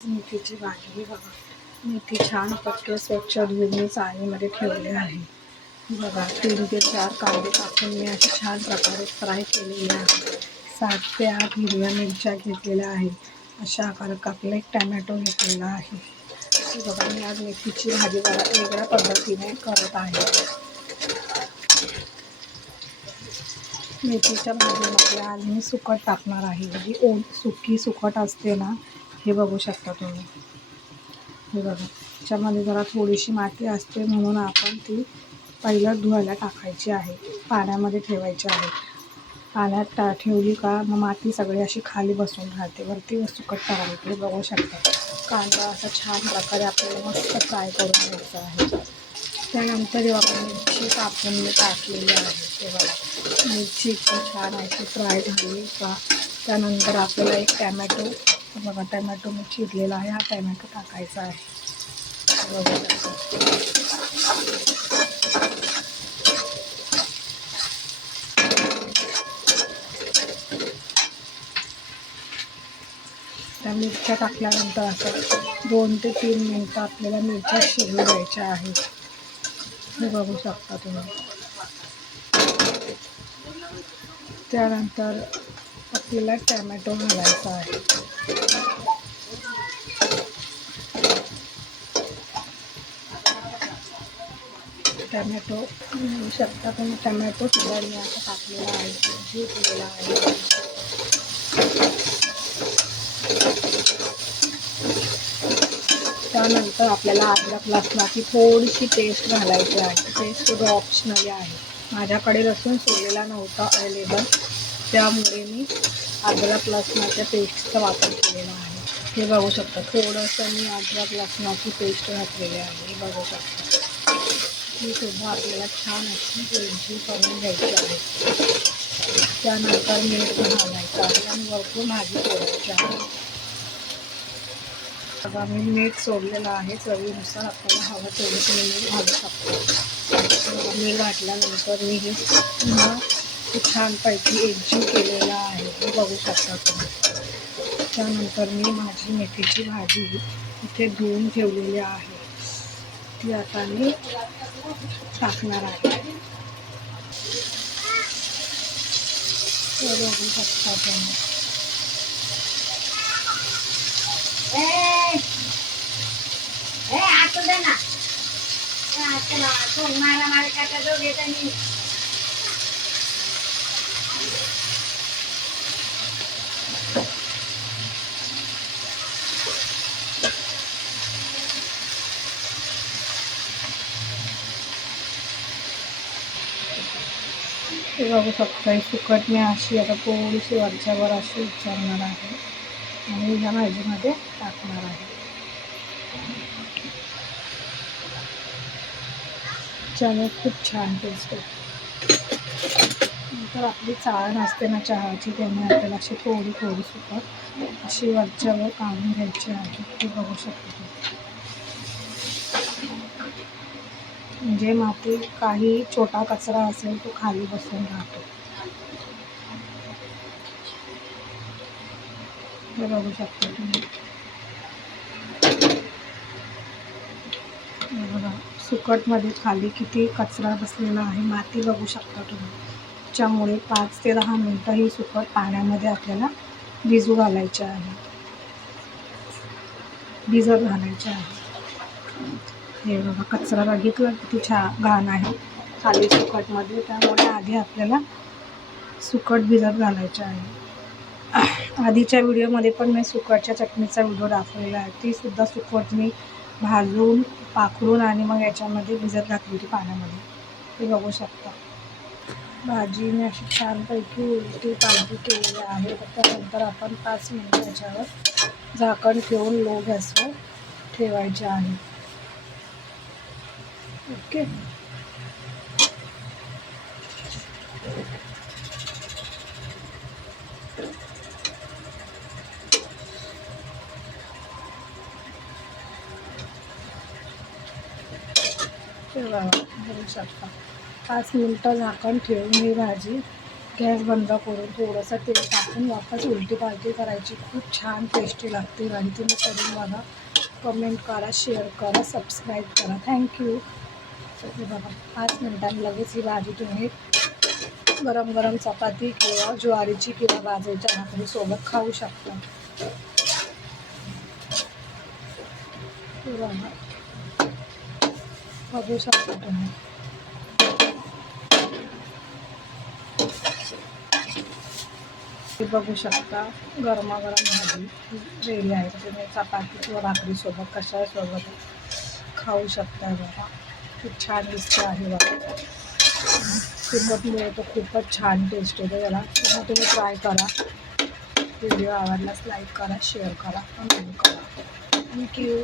मेथीची भाजी बघा. मेथी छान पटके स्वच्छ धुवून मी चाळणीमध्ये ठेवले आहे. बघा 3 ते 4 कांदे कापून मी असे छान प्रकारे फ्राय केलेले आहे. 7 ते 8 हिरव्या मिरच्या घेतलेल्या आहे. अशा आकारात कापलेला एक टॅमॅटो घेतलेला आहे. बघा मी आज मेथीची भाजी वेगळ्या पद्धतीने करत आहे. मेथीच्या भाजीमध्ये आज मी सुकट टाकणार आहे. जी सुकी सुकट असते ना, हे बघू शकता तुम्ही. हे बघा त्याच्यामध्ये जरा थोडीशी माती असते म्हणून आपण ती पहिलं धुवायला टाकायची आहे. पाण्यामध्ये ठेवायची आहे. पाण्यात ठेवली का मग माती सगळी अशी खाली बसून राहते. वरती सुकट टाकायची. हे बघू शकता. कांदा असा छान प्रकारे आपल्याला मस्त फ्राय करून घ्यायचा आहे. त्यानंतर जेव्हा मिरची कापून मी टाकलेली आहे ते बघा. मिरची पण छान अशी फ्राय झाली का त्यानंतर आपल्याला एक टॅमॅटो बघा टॅमॅटो मी चिरलेला आहे. हा टॅमॅटो टाकायचा आहे. बघा त्या मिरच्या टाकल्यानंतर असं 2 ते 3 मिनटं आपल्याला मिरच्या शिजू द्यायच्या आहेत. हे बघू शकता तुम्ही. त्यानंतर आपल्याला टॅमॅटो घालायचा आहे. टॅमॅटो बघू शकता तुम्ही. टॅमॅटो सुद्धा मी आता टाकलेला आहे. जी केलेला आहे. त्यानंतर आपल्याला अद्रक लसणाची थोडीशी पेस्ट घालायची आहे. पेस्ट सुद्धा ऑप्शनल आहे. माझ्याकडे लसूण सोललेला नव्हता अवेलेबल, त्यामुळे मी अद्रक लसणाच्या पेस्टचा वापर केलेला आहे. हे बघू शकता. थोडंसं मी अद्रक लसणाची पेस्ट घातलेली आहे. हे बघू शकता. ही सुद्धा आपल्याला छान अशी वेलची करून घ्यायची आहे. त्यानंतर मीठ घालायचं आहे आणि वरतून भाजी सोडायची आहे. बघा मी मीठ सोडलेलं आहे. चवीनुसार आपल्याला हवं तेवढं तुम्ही मीठ घालू शकता. मीठ घातल्यानंतर मी हे पुन्हा छानपैकी एकजीव केलेला आहे. हे बघू शकता तुम्ही. त्यानंतर मी माझी मेथीची भाजी इथे धुवून ठेवलेली आहे. ती आता मी टाकणार आहे. हे बघू शकता तुम्ही. हे बघू शकता. सुकट मी अशी आता थोडीशी वरच्यावर अशी उचलणार आहे आणि ह्या भाजीमध्ये टाकणार आहे. त्याने खूप छान टेस्ट येते. नंतर आपली चाळण असते ना चहाची, त्याने आपल्याला अशी थोडी सुकट अशी वरच्यावर काढून घ्यायची आहे. हे बघू शकता. म्हणजे माती काही छोटा कचरा असेल तो खाली बसून राहतो. हे बघू शकता तुम्ही. बघा सुकटमध्ये खाली किती कचरा बसलेला आहे. माती बघू शकता तुम्ही. त्याच्यामुळे 5 ते 10 मिनटं ही सुकट पाण्यामध्ये आपल्याला भिजत घालायचे आहे. हे बघा कचरा बघितला किती घाण आहे खाली सुकटमध्ये. त्यामुळे आधी आपल्याला सुकट भिजत घालायचे आहे. आधीच्या व्हिडिओमध्ये पण मी सुकटच्या चटणीचा व्हिडिओ दाखवलेला आहे. ती सुद्धा सुकट मी भाजून पाखडून आणि मग याच्यामध्ये भिजत घातली होती पाण्यामध्ये. हे बघू शकता. भाजी मी अशी छानपैकी उलटी पालटी केलेली आहे. त्यानंतर आपण 5 मिनिटं याच्यावर झाकण ठेवून लो गॅसवर ठेवायचे आहे. ओके. बघू शकता. 5 मिनिटं झाकण ठेवून ही भाजी गॅस बंद करून थोडंसं तेल टाकून वापस उलटी पालटी करायची. खूप छान टेस्टी लागते आणि तुम्ही करून बघा. कमेंट करा, शेअर करा, सबस्क्राईब करा. थँक्यू. हे बघा 5 मिनिटांनी लगेच ही भाजी तुम्ही गरम गरम चपाती किंवा ज्वारीची किंवा बाजरीच्या भाकरीसोबत खाऊ शकता. हे बघा, बघू शकता तुम्ही. हे बघू शकता गरमागरम भाजी रेडी आहे. तुम्ही चपाती किंवा भाकरीसोबत कशासोबत खाऊ शकता. बघा खूप छान दिसते आहे. बघा तिखटमुळे तर खूपच छान टेस्ट येते त्याला. तेव्हा तुम्ही ट्राय करा. व्हिडिओ आवडल्यास लाईक करा, शेअर करा, कमेंट करा. थँक्यू.